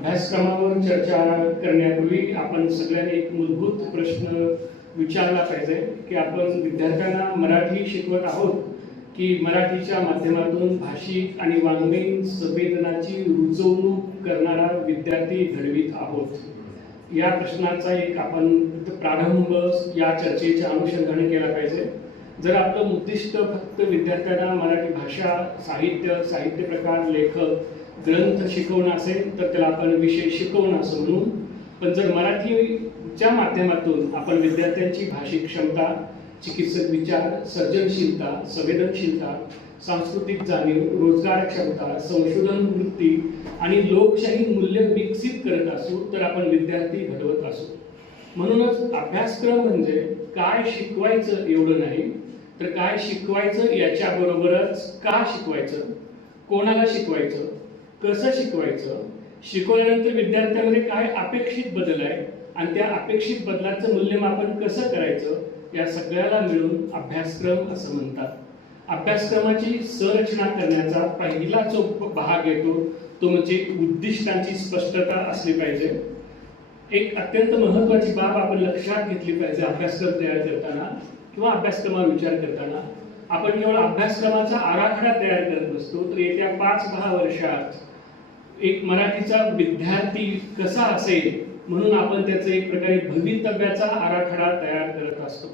अभ्यासक्रमावर चर्चा करण्यापूर्वी आपण सगळ्यांनी एक मूलभूत प्रश्न विचारला पाहिजे की आपण विद्यार्थ्यांना मराठी शिकवत आहोत की मराठीच्या माध्यमातून भाषिक आणि वाङ्मयीन संवेदनाची रुजवणूक करणारा विद्यार्थी घडवीत आहोत. या प्रश्नाचा एक आपण प्रारंभ या चर्चेच्या अनुषंगाने केला पाहिजे. जर आपलं उद्दिष्ट फक्त विद्यार्थ्यांना मराठी भाषा, साहित्य प्रकार, लेखक, ग्रंथ शिकवणं असेल तर त्याला आपण विषय शिकवणं असं म्हणू. पण जर मराठीच्या माध्यमातून आपण विद्यार्थ्यांची भाषिक क्षमता, चिकित्सक विचार, सर्जनशीलता, संवेदनशीलता, सांस्कृतिक जाणीव, रोजगार क्षमता, संशोधन वृत्ती आणि लोकशाही मूल्य विकसित करत असू तर आपण विद्यार्थी घडवत असू. म्हणूनच अभ्यासक्रम म्हणजे काय शिकवायचं एवढं नाही, तर काय शिकवायचं याच्याबरोबरच का शिकवायचं, कोणाला शिकवायचं, कसं शिकवायचं, शिकवल्यानंतर विद्यार्थ्यांमध्ये काय अपेक्षित बदल आहे आणि त्या अपेक्षित बदलाचं मूल्यमापन कसं करायचं, या सगळ्याला मिळून अभ्यासक्रम असं म्हणतात. अभ्यासक्रमाची संरचना करण्याचा पहिला जो भाग येतो तो म्हणजे उद्दिष्टांची स्पष्टता असली पाहिजे. एक अत्यंत महत्त्वाची बाब आपण लक्षात घेतली पाहिजे अभ्यासक्रम तयार करताना किंवा अभ्यासक्रमावर विचार करताना. आपण केवळ अभ्यासक्रमाचा आराखडा तयार करत नसतो, तर येत्या 5-10 वर्षात एक मराठीचा विद्यार्थी कसा असेल म्हणून आपण त्याचा एक प्रकारे भवितव्याचा आराखडा तयार करत असतो.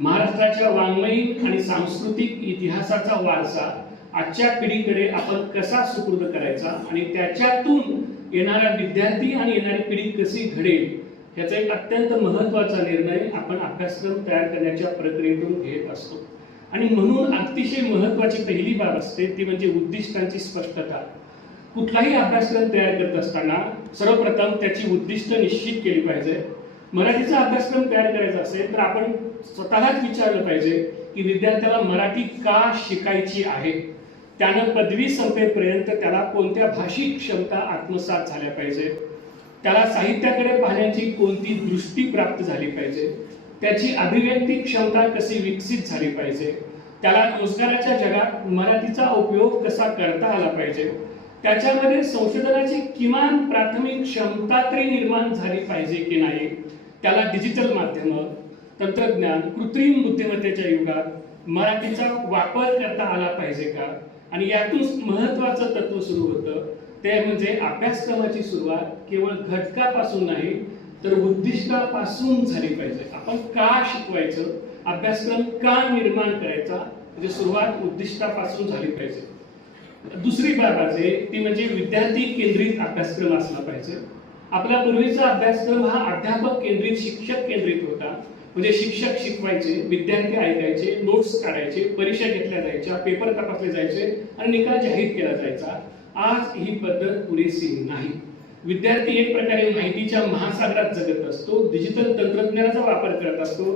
महाराष्ट्राच्या वाङ्मयीन आणि सांस्कृतिक इतिहासाचा वारसा आजच्या पिढीकडे आपण कसा सुपूर्द करायचा आणि त्याच्यातून येणारा विद्यार्थी आणि येणारी पिढी कशी घडेल याचा एक अत्यंत महत्त्वाचा निर्णय आपण अभ्यासक्रम तयार करण्याच्या प्रक्रियेतून घेत असतो. आणि म्हणून अतिशय महत्त्वाची पहिली बाब असते ती म्हणजे उद्दिष्टांची स्पष्टता. कुठलाही अभ्यासक्रम तयार करत असताना सर्वप्रथम त्याची उद्दिष्ट निश्चित केली पाहिजे. मराठीचा अभ्यासक्रम तयार करायचा असेल तर आपण स्वतःलाच विचारलं पाहिजे की विद्यार्थ्याला मराठी का शिकायची आहे, त्यानं पदवी संपेपर्यंत त्याला कोणत्या भाषिक क्षमता आत्मसात झाल्या पाहिजे, त्याला साहित्याकडे पाहण्याची कोणती दृष्टी प्राप्त झाली पाहिजे, त्याची अभिव्यक्ती क्षमता कशी विकसित झाली पाहिजे, त्याला रोजगाराच्या जगात मराठीचा उपयोग कसा करता आला पाहिजे, त्याच्यामध्ये संशोधनाची किमान प्राथमिक क्षमता तरी निर्माण झाली पाहिजे की नाही, त्याला डिजिटल माध्यम, तंत्रज्ञान, कृत्रिम बुद्धिमत्तेच्या युगात मराठीचा वापर करता आला पाहिजे का. आणि यातून महत्त्वाचं तत्व सुरू होतं ते म्हणजे अभ्यासक्रमाची सुरुवात केवळ घटकापासून नाही तर उद्दिष्टापासून झाली पाहिजे. आपण का शिकवायचं, अभ्यासक्रम का निर्माण करायचा, म्हणजे सुरुवात उद्दिष्टापासून झाली पाहिजे. दुसरी बाब आहे ती म्हणजे विद्यार्थी केंद्रित अभ्यासक्रम असला पाहिजे. आपला पूर्वीचा अभ्यासक्रम हा अध्यापक केंद्रित, शिक्षक केंद्रित होता. म्हणजे शिक्षक शिकवायचे, विद्यार्थी ऐकायचे, नोट्स काढायचे, परीक्षा घेतल्या जायच्या, पेपर तपासले जायचे आणि निकाल जाहीर केला जायचा. आज ही पद्धत पुरेशी नाही. विद्यार्थी एक प्रकारे माहितीच्या महासागरात जगत असतो, डिजिटल तंत्रज्ञानाचा वापर करत असतो,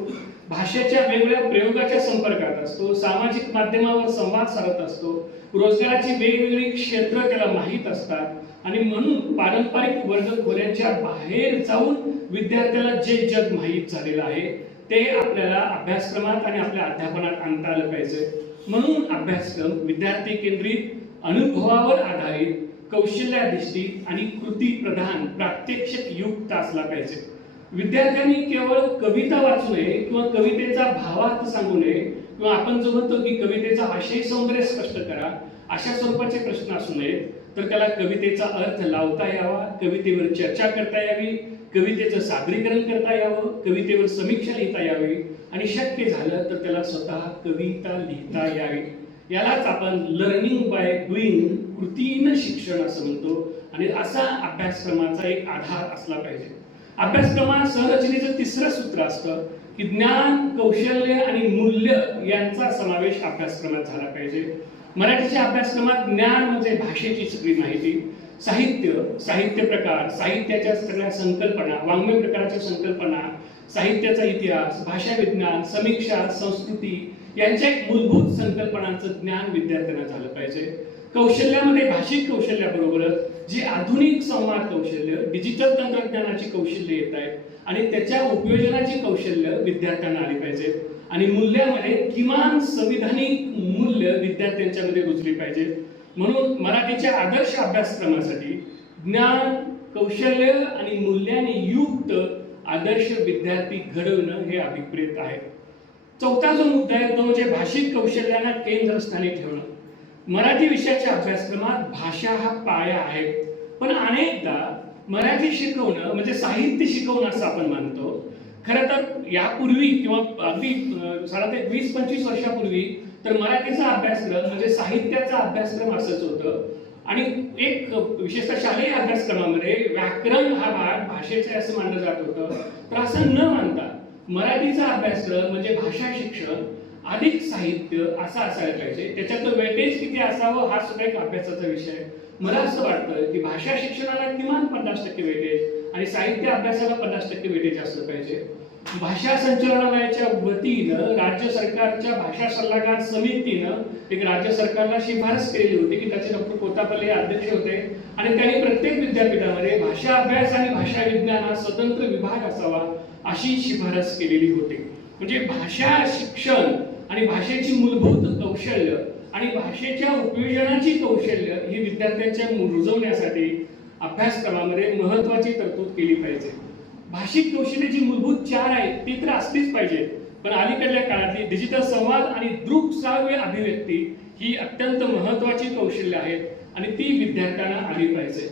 भाषेच्या वेगवेगळ्या प्रयोगाच्या संपर्कात असतो, सामाजिक माध्यमावर संवाद साधत असतो, रोजगाराची वेगवेगळी क्षेत्र त्याला माहीत असतात आणि म्हणून पारंपरिक वर्गखोऱ्यांच्या बाहेर जाऊन विद्यार्थ्याला जे जग माहीत झालेलं आहे ते आपल्याला अभ्यासक्रमात आणि आपल्या अध्यापनात आणता आलं पाहिजे. म्हणून अभ्यासक्रम विद्यार्थी केंद्रित, अनुभवावर आधारित, कौशल्याधिष्ठित आणि कृती प्रधान, प्रात्यक्षिक युक्त असला पाहिजे. विद्यार्थ्यांनी केवळ कविता वाचू नये किंवा कवितेचा भावार्थ सांगू नये किंवा आपण जो म्हणतो की कवितेचा आशय सौंदर्य स्पष्ट करा अशा स्वरूपाचे प्रश्न असू नयेत, तर त्याला कवितेचा अर्थ लावता यावा, कवितेवर चर्चा करता यावी, कवितेचं सादरीकरण करता यावं, कवितेवर समीक्षा लिहिता यावी आणि शक्य झालं तर त्याला स्वतः कविता लिहिता यावी. यालाच आपण लर्निंग बाय डुईंग, कृतीनं शिक्षण असं म्हणतो. आणि असा अभ्यासक्रमाचा एक आधार असला पाहिजे. अभ्यासक्रमात संरचनेचं तिसरं सूत्र असतं की ज्ञान, कौशल्य आणि मूल्य यांचा समावेश अभ्यासक्रमात झाला पाहिजे. मराठीच्या अभ्यासक्रमात ज्ञान म्हणजे भाषेची सगळी माहिती, साहित्य प्रकार, साहित्याच्या सगळ्या संकल्पना, वाङ्मय प्रकाराच्या संकल्पना, साहित्याचा इतिहास, भाषा विज्ञान, समीक्षा, संस्कृती यांच्या एक मूलभूत संकल्पनांचं ज्ञान विद्यार्थ्यांना झालं पाहिजे. कौशल्यामध्ये भाषिक कौशल्याबरोबरच जे आधुनिक संवाद कौशल्य, डिजिटल तंत्रज्ञानाची कौशल्य येत आहेत आणि त्याच्या उपयोजनाची कौशल्य विद्यार्थ्यांना आली पाहिजे. आणि मूल्यामध्ये किमान संविधानिक मूल्य विद्यार्थ्यांच्यामध्ये रुजली पाहिजे. म्हणून मराठीच्या आदर्श अभ्यासक्रमासाठी ज्ञान, कौशल्य आणि मूल्यांनी युक्त आदर्श विद्यार्थी घडवणं हे अभिप्रेत आहे. चौथा जो मुद्दा आहे तो म्हणजे भाषिक कौशल्यांना केंद्रस्थानी ठेवणं. मराठी विषयाच्या अभ्यासक्रमात भाषा हा पाया आहे, पण अनेकदा मराठी शिकवणं म्हणजे साहित्य शिकवणं असं आपण मानतो. खरं तर यापूर्वी किंवा अगदी साधारण 20-25 वर्षापूर्वी तर मराठीचा अभ्यासक्रम म्हणजे साहित्याचा अभ्यासक्रम असंच होतं. आणि एक विशेषतः शालेय अभ्यासक्रमामध्ये व्याकरण हा भाग भाषेचा असं मानलं जात होतं. तर असं न मानता मराठीचा अभ्यासक्रम म्हणजे भाषा शिक्षण अधिक साहित्य असा असायला पाहिजे. त्याच्यातलं वेटेज किती असावं हा सुद्धा एक अभ्यासाचा विषय आहे. मला असं वाटतं की भाषा शिक्षणाला किमान 50% वेटेज आणि साहित्य अभ्यासाला 50% वेटेज असलं पाहिजे. भाषा संचालनालयाच्या वतीनं राज्य सरकारच्या भाषा सल्लागार समितीनं एक राज्य सरकारला शिफारस केली होती की त्याचे डॉक्टर कोतापल्ले अध्यक्ष होते आणि त्यांनी प्रत्येक विद्यापीठामध्ये भाषा अभ्यास आणि भाषा विज्ञान हा स्वतंत्र विभाग असावा अशी शिफारस केलेली होती. म्हणजे भाषा शिक्षण आणि भाषेची मूलभूत कौशल्य आणि भाषेच्या उपयोजनाची कौशल्य ही विद्यार्थ्यांच्या रुजवण्यासाठी अभ्यासक्रमामध्ये महत्वाची तरतूद केली पाहिजे. भाषिक कौशल्याची मूलभूत 4 आहेत ती तर असलीच पाहिजे, पण अलीकडल्या काळातली डिजिटल संवाद आणि दृक श्राव्य अभिव्यक्ती ही अत्यंत महत्वाची कौशल्य आहेत आणि ती विद्यार्थ्यांना आली पाहिजे.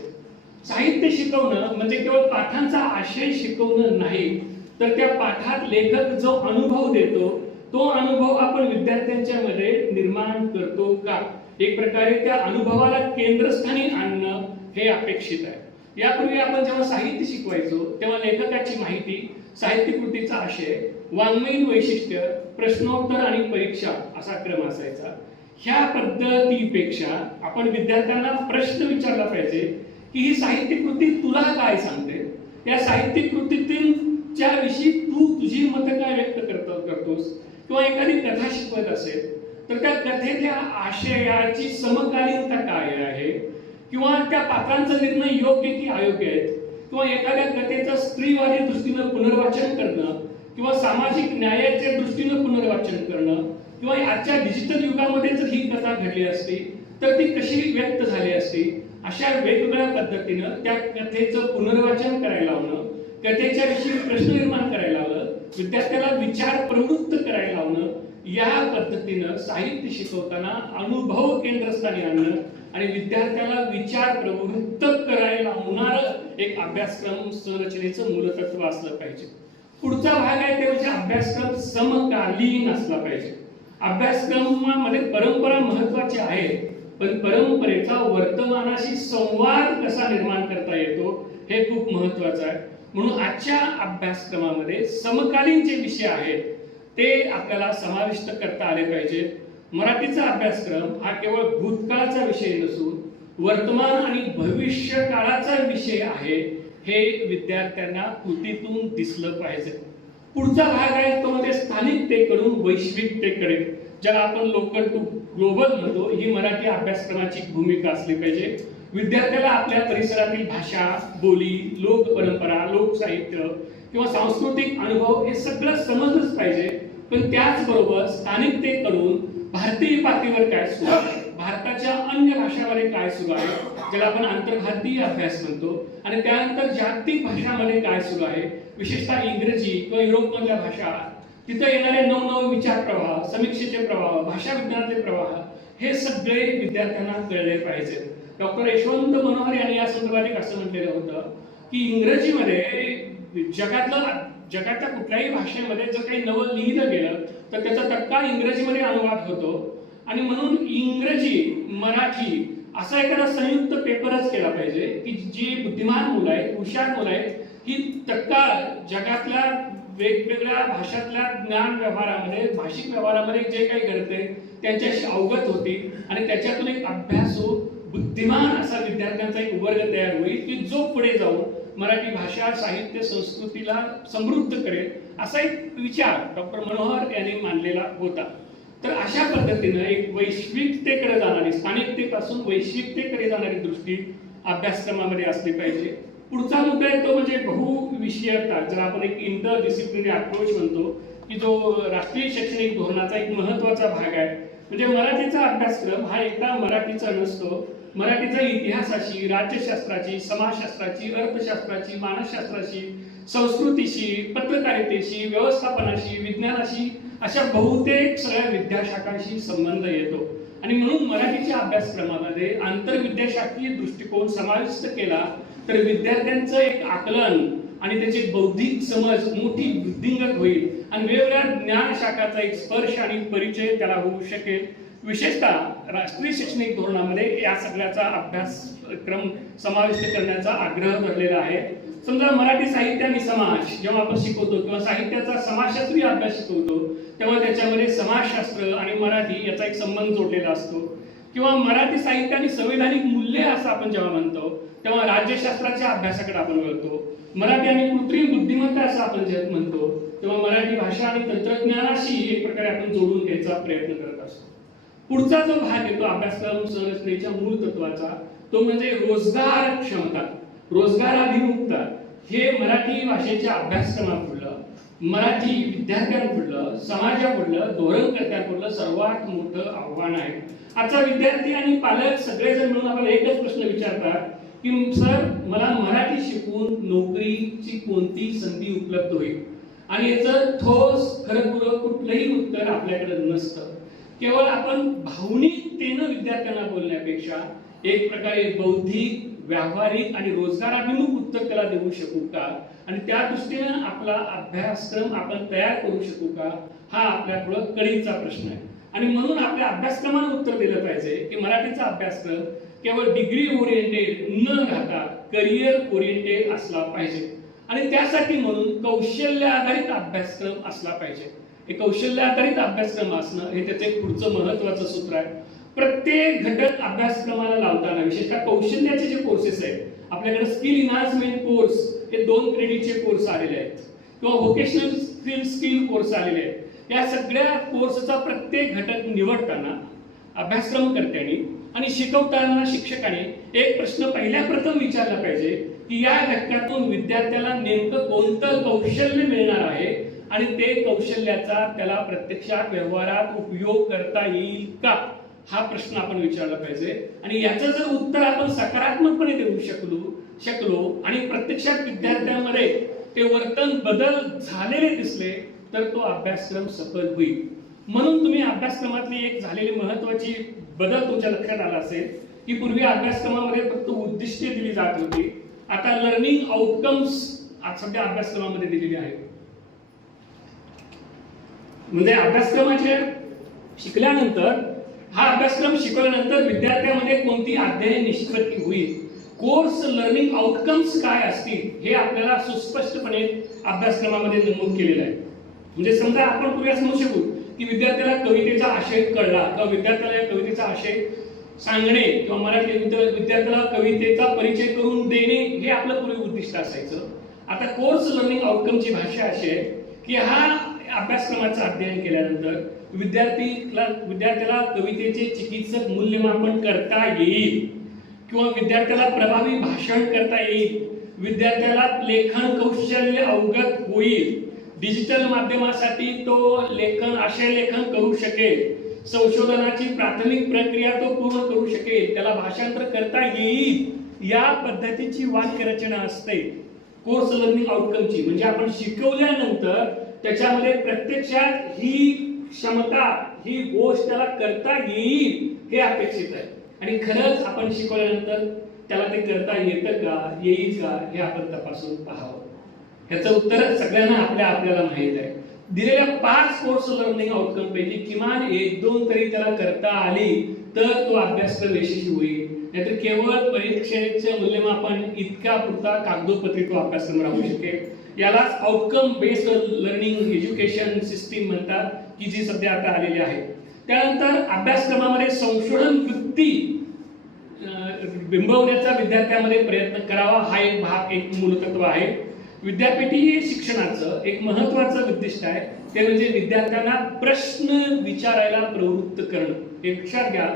साहित्य शिकवणं म्हणजे केवळ पाठांचा आशय शिकवणं नाही, तर त्या पाठात लेखक जो अनुभव देतो तो अनुभव आपण विद्यार्थ्यांच्या मध्ये निर्माण करतो का, एक प्रकारे त्या अनुभवाला केंद्रस्थानी आणणं हे अपेक्षित आहे. यापूर्वी आपण जेव्हा साहित्य शिकवायचो तेव्हा लेखकाची माहिती, साहित्य कृतीचा आशय, वाङ्मयीन वैशिष्ट्य, प्रश्नोत्तर आणि परीक्षा असा क्रम असायचा. ह्या पद्धतीपेक्षा आपण विद्यार्थ्यांना प्रश्न विचारला पाहिजे की ही साहित्य कृती तुला काय सांगते, या साहित्य कृतीच्या विषयी तू तुझी मतं काय व्यक्त करतोस, किंवा एखादी कथा शिकवत असेल तर त्या कथेच्या आशयाची समकालीनता काय आहे, किंवा त्या पात्रांचा निर्णय योग्य की अयोग्य आहेत, किंवा एखाद्या कथेचं स्त्रीवादी दृष्टीनं पुनर्वाचन करणं किंवा सामाजिक न्यायाच्या दृष्टीनं पुनर्वाचन करणं, किंवा आजच्या डिजिटल युगामध्ये जर ही कथा घडली असती तर ती कशी व्यक्त झाली असती, अशा वेगवेगळ्या पद्धतीनं त्या कथेचं पुनर्वाचन करायला लावणं, कथेच्या विषयी प्रश्न निर्माण करायला लावलं, विद्यार्थ्याला विचार प्रवृत्त करायला लावणं, या पद्धतीनं साहित्य शिकवताना अनुभव केंद्रस्थानी आणणं आणि विद्यार्थ्याला विचार प्रवृत्त करायला लावणारं एक अभ्यासक्रम संरचनेचं मूलतत्व असलं पाहिजे. पुढचा भाग आहे ते म्हणजे अभ्यासक्रम समकालीन असला पाहिजे. अभ्यासक्रमामध्ये परंपरा महत्वाची आहे, पण परंपरेचा वर्तमानाशी संवाद कसा निर्माण करता येतो हे खूप महत्वाचं आहे. म्हणून आजच्या अभ्यासक्रमामध्ये समकालीन जे विषय आहेत ते आपल्याला समाविष्ट करता आले पाहिजेत. मराठीचा अभ्यासक्रम हा केवळ भूतकाळाचा विषय नसून वर्तमान आणि भविष्य काळाचा विषय आहे हे विद्यार्थ्यांना कृतीतून दिसलं पाहिजे. पुढचा भाग आहे तो म्हणजे स्थानिकतेकडून वैश्विकतेकडे, ज्याला आपण लोकल टू ग्लोबल म्हणतो, ही मराठी अभ्यासक्रमाची भूमिका असली पाहिजे. विद्यार्थ्याला आपल्या परिसरातील भाषा, बोली, लोक परंपरा, लोकसाहित्य किंवा सांस्कृतिक अनुभव हे सगळं समजलंच पाहिजे, पण त्याचबरोबर स्थानिकतेकडून भारतीय पातळीवर काय सुरू आहे, भारताच्या अन्य भाषांमध्ये काय सुरू आहे, ज्याला आपण आंतरभारतीय अभ्यास म्हणतो, आणि त्यानंतर जागतिक भाषांमध्ये काय सुरू आहे, विशेषतः इंग्रजी किंवा युरोपमधल्या भाषा, तिथं येणारे नवनवे विचार प्रवाह, समीक्षेचे प्रवाह, भाषा विज्ञानाचे प्रवाह, हे सगळे विद्यार्थ्यांना कळले पाहिजे. डॉक्टर यशवंत मनोहर यांनी या संदर्भात एक असं म्हटलेलं होतं की इंग्रजीमध्ये जगातल्या कुठल्याही भाषेमध्ये जर काही नवं लिहिलं गेलं तर त्याचा तत्काळ इंग्रजीमध्ये अनुवाद होतो, आणि म्हणून इंग्रजी मराठी असा एखादा संयुक्त पेपरच केला पाहिजे की जी बुद्धिमान मुलं आहेत, हुशार मुलं आहेत, ही तत्काळ जगातल्या वेगवेगळ्या भाषातल्या ज्ञान व्यवहारामध्ये, भाषिक व्यवहारामध्ये जे काही घडते त्यांच्याशी अवगत होतील आणि त्याच्यातून एक अभ्यासू बुद्धिमान असा विद्यार्थ्यांचा एक वर्ग तयार होईल की जो पुढे जाऊन मराठी भाषा, साहित्य, संस्कृतीला समृद्ध करेल, असा एक विचार डॉक्टर मनोहर यांनी मांडलेला होता. तर अशा पद्धतीनं एक वैश्विकतेकडे जाणारी, स्थानिकतेपासून वैश्विकतेकडे जाणारी दृष्टी अभ्यासक्रमामध्ये असली पाहिजे. पुढचा मुद्दा आहे तो म्हणजे बहुविषयकता, ज्याला आपण एक इंटर डिसिप्लिनरी अप्रोच म्हणतो, की जो राष्ट्रीय शैक्षणिक धोरणाचा एक महत्वाचा भाग आहे. म्हणजे मराठीचा अभ्यासक्रम हा एकदा मराठीचा नसतो, मराठीचा इतिहासाशी, राज्यशास्त्राची, समाजशास्त्राची, अर्थशास्त्राची, मानसशास्त्राशी, संस्कृतीशी, पत्रकारितेशी, व्यवस्थापनाशी, विज्ञानाशी अशा बहुतेक सगळ्या विद्याशाखांशी संबंध येतो. आणि म्हणून मराठीच्या अभ्यासक्रमामध्ये आंतरविद्याशाखीय दृष्टिकोन समाविष्ट केला तर विद्यार्थ्यांचं एक आकलन आणि त्याची बौद्धिक समज मोठी वृद्धिंगत होईल आणि वेगवेगळ्या ज्ञानशाखाचा एक स्पर्श आणि परिचय त्याला होऊ शकेल. विशेषतः राष्ट्रीय शैक्षणिक धोरणामध्ये या सगळ्याचा अभ्यासक्रम समाविष्ट करण्याचा आग्रह धरलेला आहे. समजा मराठी साहित्य आणि समाज जेव्हा आपण शिकवतो किंवा साहित्याचा समाजशास्त्रीय अभ्यास शिकवतो तेव्हा त्याच्यामध्ये समाजशास्त्र आणि मराठी याचा एक संबंध जोडलेला असतो. किंवा मराठी साहित्य आणि संवैधानिक मूल्य असं आपण जेव्हा म्हणतो तेव्हा राज्यशास्त्राच्या अभ्यासाकडे आपण वळतो. मराठी आणि कृत्रिम बुद्धिमत्ता असं आपण जे म्हणतो तेव्हा मराठी भाषा आणि तंत्रज्ञानाशी एक प्रकारे आपण जोडून घ्यायचा प्रयत्न करत असतो. पुढचा जो भाग येतो अभ्यासक्रम संरचनेच्या मूळ तत्वाचा तो म्हणजे रोजगार क्षमता, रोजगाराभिमुखता. हे मराठी भाषेच्या अभ्यासक्रमापुढलं, मराठी विद्यार्थ्यांपुढलं, समाजापुढलं, धोरणकर्त्यांपुढलं सर्वात मोठं आव्हान आहे. आजचा विद्यार्थी आणि पालक सगळेजण मिळून आपल्याला एकच प्रश्न विचारतात की सर मला मराठी शिकून नोकरीची कोणती संधी उपलब्ध होईल, आणि याचं ठोस खरंखुरं कुठलंही उत्तर आपल्याकडे नसतं. केवळ आपण भावनिकतेनं विद्यार्थ्यांना बोलण्यापेक्षा एक प्रकारे बौद्धिक, व्यावहारिक आणि रोजगाराभिमुख उत्तर त्याला देऊ शकू का आणि त्या दृष्टीने आपला अभ्यासक्रम आपण तयार करू शकू का, हा आपल्यापुढे कळीचा प्रश्न आहे. आणि म्हणून आपल्या अभ्यासक्रमाने उत्तर दिलं पाहिजे की मराठीचा अभ्यासक्रम केवळ डिग्री ओरिएंटेड न राहता करिअर ओरिएंटेड असला पाहिजे. आणि त्यासाठी म्हणून कौशल्य आधारित अभ्यासक्रम असला पाहिजे. हे कौशल्य आधारित अभ्यासक्रम असणं हे त्याचे पुढचं महत्वाचं सूत्र आहे. प्रत्येक घटक अभ्यासक्रमाला लावताना विशेषतः कौशल्याचे जे कोर्सेस आहेत, आपल्याकडे स्किल इन्हान्समेंट कोर्स हे 2 क्रेडिटचे कोर्स आलेले आहेत किंवा व्होकेशनल स्किल कोर्स आलेले आहेत. या सगळ्या कोर्सचा प्रत्येक घटक निवडताना अभ्यासक्रमकर्त्यांनी आणि शिकवताना शिक्षकाने एक प्रश्न पहिल्या प्रथम विचारला पाहिजे की या घटकातून विद्यार्थ्याला नेमकं कोणतं कौशल्य मिळणार आहे आणि ते कौशल्याचा त्याला प्रत्यक्षात व्यवहारात उपयोग करता येईल का, हा प्रश्न आपण विचारला पाहिजे. आणि याचं जर उत्तर आपण सकारात्मकपणे देऊ शकलो आणि प्रत्यक्षात विद्यार्थ्यांमध्ये ते वर्तन बदल झालेले दिसले तर तो अभ्यासक्रम सफल होईल. म्हणून तुम्ही अभ्यासक्रमातली एक झालेली महत्वाची बदल तुमच्या लक्षात आला असेल की पूर्वी अभ्यासक्रमामध्ये फक्त उद्दिष्टे दिली जात होती, आता लर्निंग आउटकम्स सध्या अभ्यासक्रमामध्ये दिलेली आहेत. म्हणजे अभ्यासक्रमाचे शिकल्यानंतर हा अभ्यासक्रम शिकवल्यानंतर विद्यार्थ्यांमध्ये कोणती अध्ययन निष्पत्ती होईल, कोर्स लर्निंग आउटकम्स काय असतील हे आपल्याला सुस्पष्टपणे अभ्यासक्रमामध्ये नमूद केलेलं आहे. म्हणजे समजा आपण पूर्वी असं म्हणू शकू की विद्यार्थ्याला कवितेचा आशय कळला किंवा विद्यार्थ्याला या कवितेचा आशय सांगणे किंवा मराठी विद्यार्थ्याला कवितेचा परिचय करून देणे हे आपलं पूर्वी उद्दिष्ट असायचं. आता कोर्स लर्निंग आउटकमची भाषा अशी आहे की हा अभ्यासक्रमाचं अध्ययन केल्यानंतर विद्यार्थ्याला कवितेचे चिकित्सक मूल्यमापन करता येईल किंवा विद्यार्थ्याला प्रभावी भाषण करता येईल, विद्यार्थ्याला लेखन कौशल्य अवगत होईल, डिजिटल माध्यमासाठी तो आशय लेखन करू शकेल, संशोधनाची प्राथमिक प्रक्रिया तो पूर्ण करू शकेल, त्याला भाषांतर करता येईल, या पद्धतीची वाक्यरचना असते कोर्स लर्निंग आउटकमची. म्हणजे आपण शिकवल्यानंतर त्याच्यामध्ये प्रत्यक्षात ही क्षमता, ही गोष्ट त्याला करता येईल हे अपेक्षित आहे. आणि खरंच आपण शिकवल्यानंतर त्याला ते करता येतं का, येईल का, हे आपण तपासून पाहावं. याचं उत्तर सगळ्यांना आपल्याला माहित आहे. दिलेल्या 5 कोर्स लर्निंग आउटकम पैकी किमान 1-2 तरी त्याला करता आली तर तो अभ्यासक्रम यशस्वी होईल. नाहीतर केवळ परीक्षेचे मूल्यमापन इतका पुरता कागदोपत्री तो अभ्यासक्रम राहू शकेल. यालाच outcome based learning education system म्हणतात की जी सध्या आता आलेली आहे. त्यानंतर अभ्यासक्रमामध्ये संशोधन वृत्ती बिंबवण्याचा विद्यार्थ्यांमध्ये प्रयत्न करावा, हा एक भाग, एक मूलतत्व आहे. विद्यापीठी शिक्षणाचं एक महत्वाचं उद्दिष्ट आहे ते म्हणजे विद्यार्थ्यांना प्रश्न विचारायला प्रवृत्त करणं. हे लक्षात घ्या,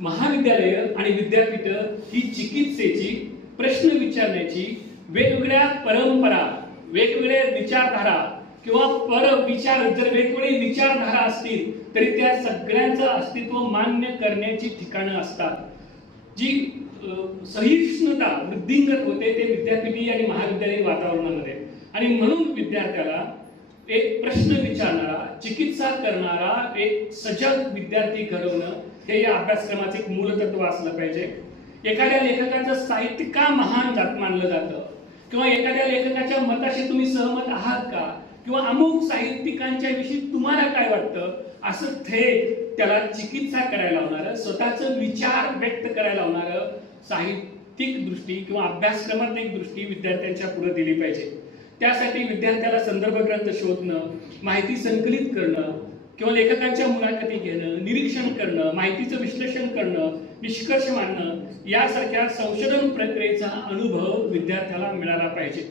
महाविद्यालय आणि विद्यापीठ ही चिकित्सेची, प्रश्न विचारण्याची, वेगवेगळ्या परंपरा, वेगवेगळ्या विचारधारा किंवा परविचार जर वेगवेगळे विचारधारा असतील तरी त्या सगळ्यांचं अस्तित्व मान्य करण्याची ठिकाणं असतात. जी सहिष्णुता वृद्धिंगत होते ते विद्यापीठी आणि महाविद्यालयीन वातावरणामध्ये. आणि म्हणून विद्यार्थ्याला एक प्रश्न विचारणारा, चिकित्सा करणारा एक सजग विद्यार्थी घडवणं हे या अभ्यासक्रमाचे एक मूलतत्व असलं पाहिजे. एखाद्या लेखकाचं साहित्य का महान मानलं जातं किंवा एखाद्या लेखकाच्या मताशी तुम्ही सहमत आहात का किंवा अमुक साहित्यिकांच्या विषयी तुम्हाला काय वाटतं, असं थेट त्याला चिकित्सा करायला लावणारं, स्वतःचं विचार व्यक्त करायला लावणारं साहित्यिक दृष्टी किंवा अभ्यासक्रमात्मक दृष्टी विद्यार्थ्यांच्या पुढे दिली पाहिजे. त्यासाठी विद्यार्थ्याला संदर्भ ग्रंथ शोधणं, माहिती संकलित करणं किंवा लेखकांच्या मुलाखती घेणं, निरीक्षण करणं, माहितीचं विश्लेषण करणं, निष्कर्ष मांडणं यासारख्या संशोधन प्रक्रियेचा अनुभव विद्यार्थ्याला मिळाला पाहिजे.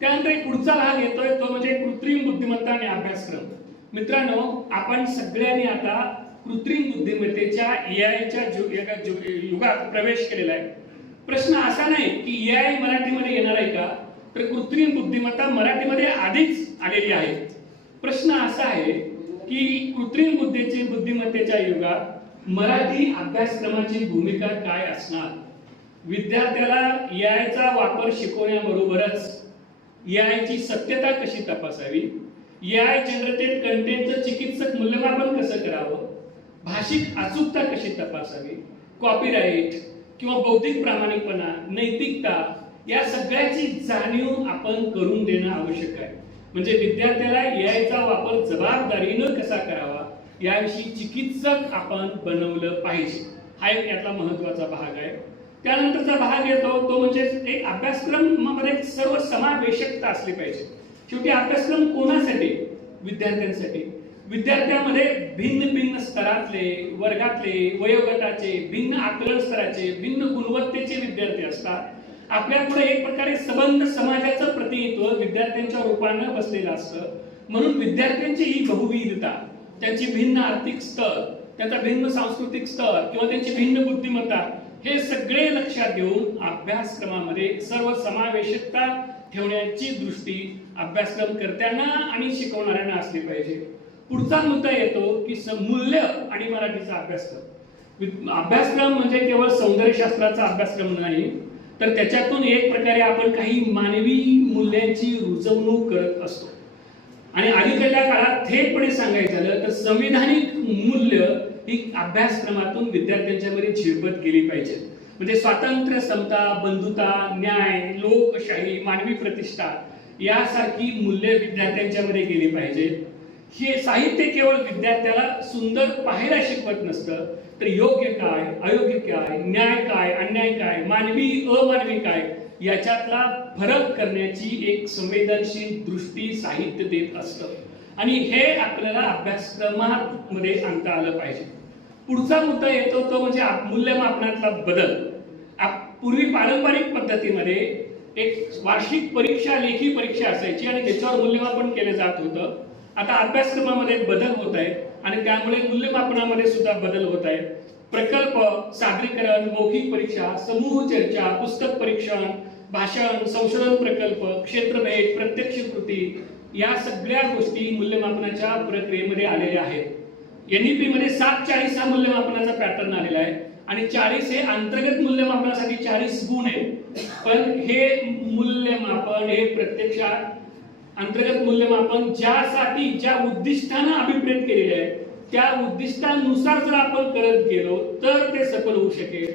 त्यानंतर एक पुढचा भाग येतोय तो म्हणजे कृत्रिम बुद्धिमत्ता आणि अभ्यासक्रम. मित्रांनो, आपण सगळ्यांनी आता कृत्रिम बुद्धिमत्तेच्या एआयच्या युगात प्रवेश केलेला आहे. प्रश्न असा नाही की एआय मराठीमध्ये येणार आहे का, तर कृत्रिम बुद्धिमत्ता मराठीमध्ये आधीच आलेली आहे. प्रश्न असा आहे की कृत्रिम बुद्धिमत्तेच्या युगात मराठी अभ्यासक्रमाची भूमिका काय असणार. विद्यार्थ्याला एआयचा वापर शिकवण्याबरोबरच एआयची सत्यता कशी तपासावी, एआय जनरेटेड कंटेंटचं चिकित्सक मूल्यमापन कसं करावं, भाषिक अचूकता कशी तपासावी, कॉपीराईट किंवा बौद्धिक प्रामाणिकपणा, नैतिकता या सगळ्याची जाणीव आपण करून देणं आवश्यक आहे. म्हणजे विद्यार्थ्याला एआयचा वापर जबाबदारीनं कसा करावा याविषयी चिकित्सक आपण बनवलं पाहिजे. हा एक यातला महत्वाचा भाग आहे. त्यानंतरचा भाग येतो तो म्हणजे एक अभ्यासक्रमामध्ये सर्व समावेशकता असली पाहिजे. शेवटी अभ्यासक्रम कोणासाठी, विद्यार्थ्यांसाठी. विद्यार्थ्यामध्ये भिन्न भिन्न स्तरातले, वर्गातले, वयोगटाचे, भिन्न आकलन स्तराचे, भिन्न गुणवत्तेचे विद्यार्थी असतात. आपल्यापुढे एक प्रकारे संबंध समाजाचं प्रतिनिधित्व विद्यार्थ्यांच्या रूपाने बसलेलं असतं. म्हणून विद्यार्थ्यांची ही बहुविधता, त्यांची भिन्न आर्थिक स्तर, त्यांचा भिन्न सांस्कृतिक स्तर किंवा त्यांची भिन्न बुद्धिमत्ता हे सगळे लक्षात घेऊन अभ्यासक्रमामध्ये सर्व समावेशकता ठेवण्याची दृष्टी अभ्यासक्रमकर्त्यांना आणि शिकवणाऱ्यांना असली पाहिजे. पुढचा मुद्दा येतो की मूल्य आणि मराठीचा अभ्यासक्रम. अभ्यासक्रम म्हणजे केवळ सौंदर्यशास्त्राचा अभ्यासक्रम नाही, तर त्याच्यातून एक प्रकारे आपण काही मानवी मूल्यांची रुजवणूक करत असतो. आणि अलीकडल्या काळात थेटपणे सांगायचं झालं तर संविधानिक मूल्य ही अभ्यासक्रमातून विद्यार्थ्यांच्या मध्ये झिरपत गेली पाहिजे. म्हणजे स्वातंत्र्य, समता, बंधुता, न्याय, लोकशाही, मानवी प्रतिष्ठा यासारखी मूल्य विद्यार्थ्यांच्या मध्ये गेली पाहिजेत. हे साहित्य केवळ विद्यार्थ्याला सुंदर पाहायला शिकवत नसतं, तर योग्य काय, अयोग्य काय, न्याय काय, अन्याय काय, मानवी अमानवी काय याच्यातला फरक करण्याची एक संवेदनशील दृष्टी साहित्य देत असतं. आणि हे आपल्याला अभ्यासक्रमामध्ये आणता आलं पाहिजे. पुढचा मुद्दा येतो तो म्हणजे मूल्यमापनातला बदल. पूर्वी पारंपरिक पद्धतीमध्ये एक वार्षिक परीक्षा, लेखी परीक्षा असायची आणि त्याच्यावर मूल्यमापन केलं जात होतं. आता अभ्यासक्रमामध्ये बदल होत आहे आणि त्यामुळे मूल्यमापनामध्ये सुद्धा बदल होत आहे. प्रकल्प, सादरीकरण, मौखिक परीक्षा, समूह चर्चा, पुस्तक परीक्षण, भाषण, संशोधन प्रकल्प, क्षेत्रभेद, प्रत्यक्ष कृती या सगळ्या गोष्टी मूल्यमापनाच्या प्रक्रियेमध्ये आलेल्या आहेत. एनईपी मध्ये 740 हा मूल्यमापनाचा पॅटर्न आलेला आहे आणि 40 हे अंतर्गत मूल्यमापनासाठी 40 गुण आहेत. पण हे मूल्यमापन हे प्रत्यक्षात अंतर्गत मूल्यमापन ज्यासाठी ज्या उद्दिष्टानं अभिप्रेत केलेले आहे त्या उद्दिष्टानुसार जर आपण करत गेलो तर ते सफल होऊ शकेल.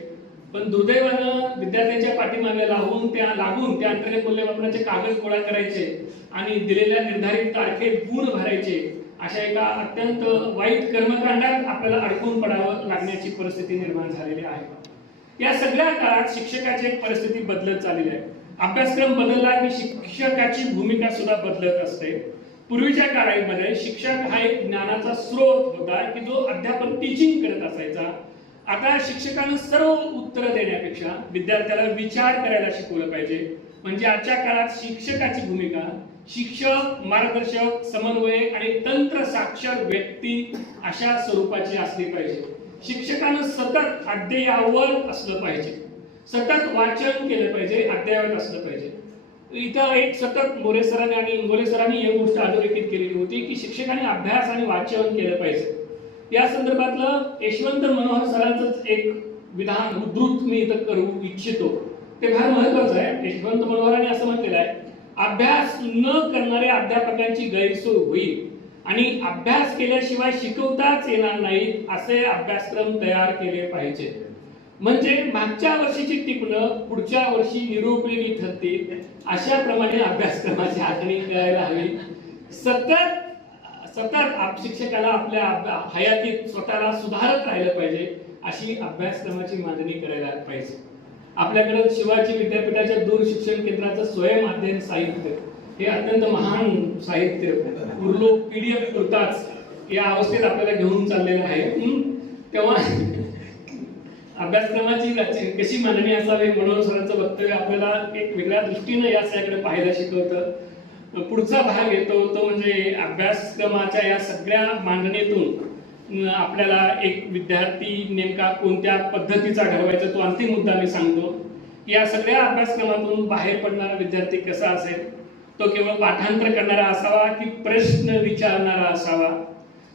पण दुर्दैवानं विद्यार्थ्यांच्या पाठीमागे लागून त्या अंतर्गत मूल्यमापनाचे कागद गोळा करायचे आणि दिलेल्या निर्धारित तारखेत गुण भरायचे अशा एका अत्यंत वाईट कर्मकांडात आपल्याला अडकून पडावं लागण्याची परिस्थिती निर्माण झालेली आहे. या सगळ्या काळात शिक्षकाची एक परिस्थिती बदलत चाललेली आहे. अभ्यासक्रम बदलला की शिक्षकाची भूमिका सुद्धा बदलत असते. पूर्वीच्या काळामध्ये शिक्षक हा एक ज्ञानाचा स्रोत होता की जो अध्यापन टीचिंग करत असायचा. आता शिक्षकानं सर्व उत्तर देण्यापेक्षा विद्यार्थ्याला विचार करायला शिकवलं पाहिजे. म्हणजे आजच्या काळात शिक्षकाची भूमिका शिक्षक, मार्गदर्शक, समन्वयक आणि तंत्र साक्षर व्यक्ती अशा स्वरूपाची असली पाहिजे. शिक्षकानं सतत अद्ययावत असलं पाहिजे, सतत वाचन केलं पाहिजे, अद्ययावत असलं पाहिजे. इथं एक सतत मोरे सरांनी आणि इंगोले सरांनी एक गोष्ट अधोरेखित केलेली होती की शिक्षकांनी अभ्यास आणि वाचन केलं पाहिजे. या संदर्भातलं यशवंत मनोहर सरांचं एक विधान उद्धृत मी इथं करू इच्छितो ते फार महत्वाचं आहे. यशवंत मनोहरांनी असं म्हटलेलं आहे, अभ्यास न करणाऱ्या अध्यापकांची गैरसोय होईल आणि अभ्यास केल्याशिवाय शिकवताच येणार नाहीत असे अभ्यासक्रम तयार केले पाहिजे. म्हणजे मागच्या वर्षीची टिपणं पुढच्या वर्षी निरुपयोगी ठरतील अशा प्रमाणे अभ्यासक्रमाची आखणी करायला हवी. सतत शिक्षकाला आपल्या हयातीत स्वतःला सुधारत राहिलं पाहिजे अशी अभ्यासक्रमाची मांडणी करायला पाहिजे. आपल्याकडे शिवाजी विद्यापीठाच्या दूरशिक्षण केंद्राचं स्वयं अध्ययन साहित्य हे अत्यंत महान साहित्य उरलो PDF पुरताच या अवस्थेत आपल्याला घेऊन चाललेलं आहे. तेव्हा अभ्यासक्रमाची कशी मांडणी असावी मनोहर सरांचं वक्तव्य आपल्याला एक वेगळ्या दृष्टीने या सगळ्याकडे पाहायला शिकवतं. पुढचा भाग येतो तो म्हणजे अभ्यासक्रमाच्या या सगळ्या मांडणीतून आपल्याला एक विद्यार्थी नेमका कोणत्या पद्धतीचा घडवायचा तो अंतिम मुद्दा मी सांगतो. या सगळ्या अभ्यासक्रमातून बाहेर पडणारा विद्यार्थी कसा असेल, तो केवळ पाठांतर करणारा असावा की प्रश्न विचारणारा असावा,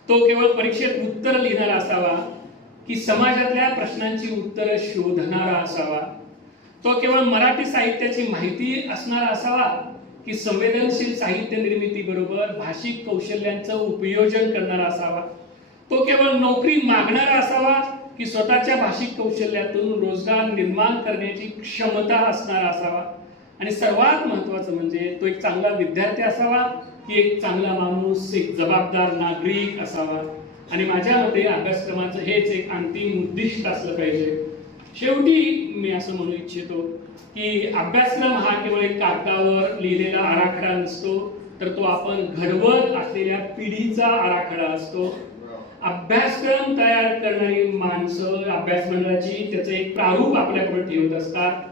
तो केवळ परीक्षेत उत्तर लिहिणारा असावा की समाजातल्या प्रश्नांची उत्तरं शोधणारा असावा, तो केवळ मराठी साहित्याची माहिती असणारा असावा की संवेदनशील साहित्य निर्मिती बरोबर भाषिक कौशल्यांचं उपयोजन करणारा असावा, तो केवळ नोकरी मागणारा असावा की स्वतःच्या भाषिक कौशल्यातून रोजगार निर्माण करण्याची क्षमता असणारा असावा, आणि सर्वात महत्त्वाचं म्हणजे तो एक चांगला विद्यार्थी असावा की एक चांगला माणूस, एक जबाबदार नागरिक असावा. आणि माझ्या मते अभ्यासक्रमाचं हेच एक अंतिम उद्दिष्ट असलं पाहिजे. शेवटी मी असं म्हणू इच्छितो की अभ्यासक्रम हा केवळ एक कागदावर लिहिलेला आराखडा नसतो, तर तो आपण घडवत असलेल्या पिढीचा आराखडा असतो. अभ्यासक्रम तयार करणारी माणसं अभ्यास मंडळाची त्याचं एक प्रारूप आपल्याकडे ठेवत असतात.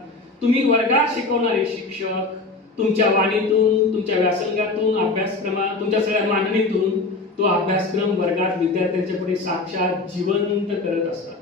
तुम्ही वर्गात शिकवणारे शिक्षक तुमच्या वाणीतून, तुमच्या व्यासंगातून, तुमच्या सगळ्या मांडणीतून तो अभ्यासक्रम वर्गात विद्यार्थ्यांच्या पुढे साक्षात जिवंत करत असतात.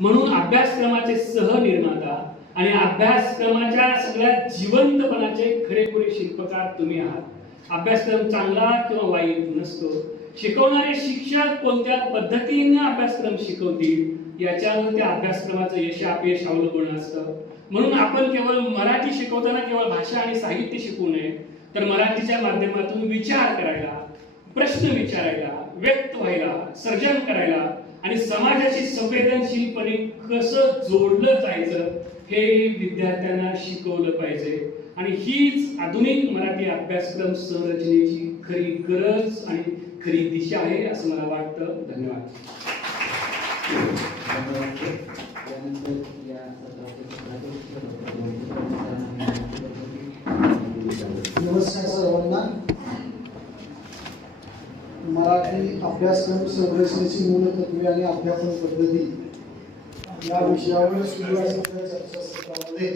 म्हणून अभ्यासक्रमाचे सहनिर्माता आणि अभ्यासक्रमाच्या सगळ्या जिवंतपणाचे खरेखुरे शिल्पकार तुम्ही आहात. अभ्यासक्रम चांगला किंवा वाईट नसतो, शिकवणारे शिक्षक कोणत्या पद्धतीने अभ्यासक्रम शिकवतील याच्यावर त्या अभ्यासक्रमाचं यश अपयश अवलंबून असतं. म्हणून आपण केवळ मराठी शिकवताना केवळ भाषा आणि साहित्य शिकवू नये, तर मराठीच्या माध्यमातून विचार करायला, प्रश्न विचारायला, व्यक्त व्हायला, सर्जन करायला आणि समाजाशी संवेदनशीलपणे कसं जोडलं जायचं हे विद्यार्थ्यांना शिकवलं पाहिजे. आणि हीच आधुनिक मराठी अभ्यासक्रम संरचनेची खरी गरज आणि खरी दिशा आहे असं मला वाटतं. धन्यवाद. नमस्कार सर्वांना. मराठी अभ्यासक्रम संरचनेची मूलतत्वे आणि अध्यापन पद्धती या विषयावर सुरू असलेल्या चर्चासत्रामध्ये